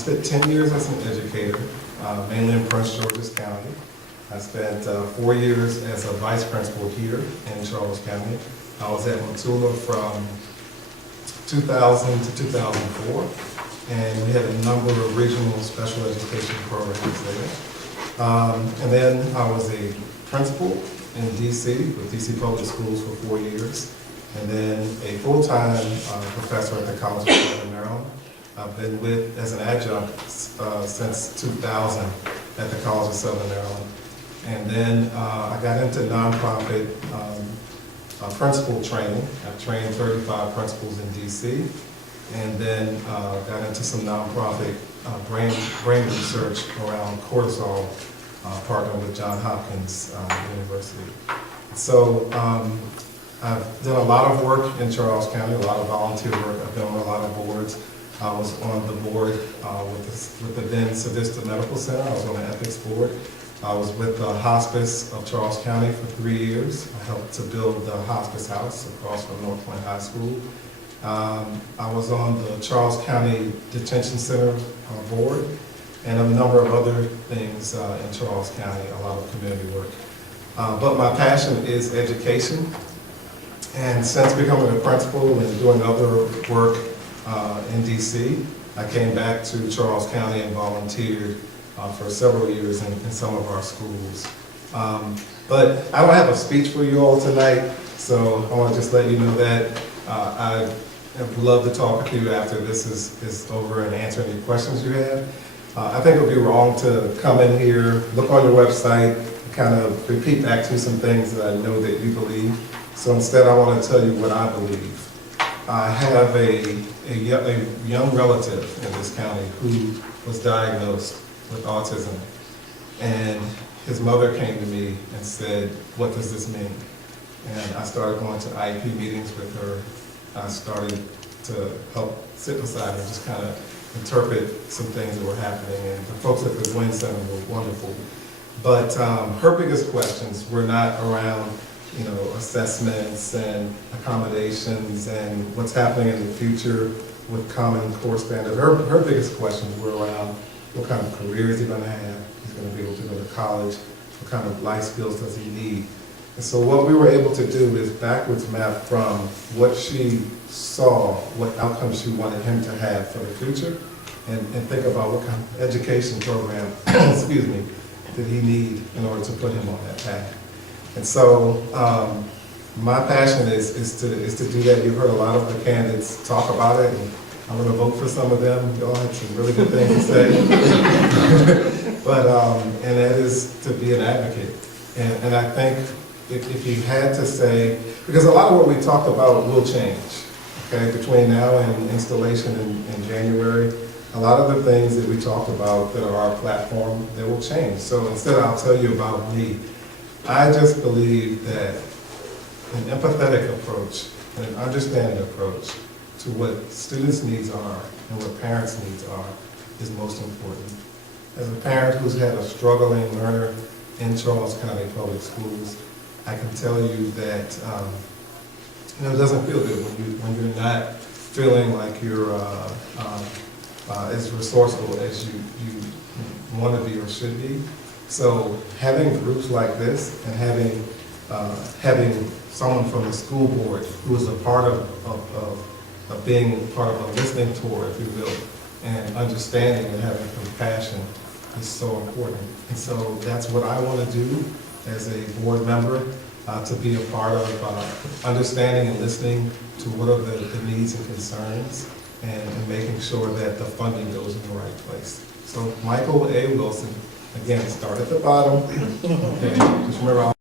spent 10 years as an educator, mainly in Prince George's County. I spent 4 years as a vice principal here in Charles County. I was at Matula from 2000 to 2004, and we had a number of regional special education programs there. And then I was a principal in DC with DC Public Schools for 4 years, and then a full-time professor at the College of Southern Maryland. I've been with as an adjunct since 2000 at the College of Southern Maryland. And then I got into nonprofit principal training. I've trained 35 principals in DC, and then got into some nonprofit brain research around cortisol, partnering with Johns Hopkins University. So I've done a lot of work in Charles County, a lot of volunteer work. I've been on a lot of boards. I was on the board with the then Civista Medical Center. I was on the ethics board. I was with the Hospice of Charles County for 3 years. I helped to build the Hospice House across from North Point High School. I was on the Charles County Detention Center board and a number of other things in Charles County, a lot of community work. But my passion is education. And since becoming a principal and doing other work in DC, I came back to Charles County and volunteered for several years in some of our schools. But I don't have a speech for you all tonight, so I want to just let you know that I would love to talk with you after this is over and answer any questions you have. I think it would be wrong to come in here, look on your website, kind of repeat back to you some things that I know that you believe. So instead, I want to tell you what I believe. I have a young relative in this county who was diagnosed with autism, and his mother came to me and said, "What does this mean?" And I started going to IEP meetings with her. I started to help sit beside her and just kind of interpret some things that were happening, and the folks at the Wayne Center were wonderful. But her biggest questions were not around assessments and accommodations and what's happening in the future with Common Core Standards. Her biggest questions were around what kind of career is he going to have? He's going to be able to go to college. What kind of life skills does he need? And so what we were able to do is backwards map from what she saw, what outcomes she wanted him to have for the future, and think about what kind of education program, excuse me, did he need in order to put him on that path. And so my passion is to do that. You've heard a lot of the candidates talk about it, and I'm going to vote for some of them. Y'all had some really good things to say. But and that is to be an advocate. And I think if you had to say, because a lot of what we talked about will change, okay, between now and installation in January. A lot of the things that we talked about that are our platform, they will change. So instead, I'll tell you about me. I just believe that an empathetic approach and an understanding approach to what students' needs are and what parents' needs are is most important. As a parent who's had a struggling learner in Charles County Public Schools, I can tell you that it doesn't feel good when you're not feeling like you're as resourceful as you want to be or should be. So having groups like this and having someone from the school board who is a part of being part of a listening tour, if you will, and understanding and having compassion is so important. And so that's what I want to do as a board member, to be a part of understanding and listening to what are the needs and concerns, and making sure that the funding goes in the right place. So Michael A. Wilson, again, start at the bottom. Okay, just remember.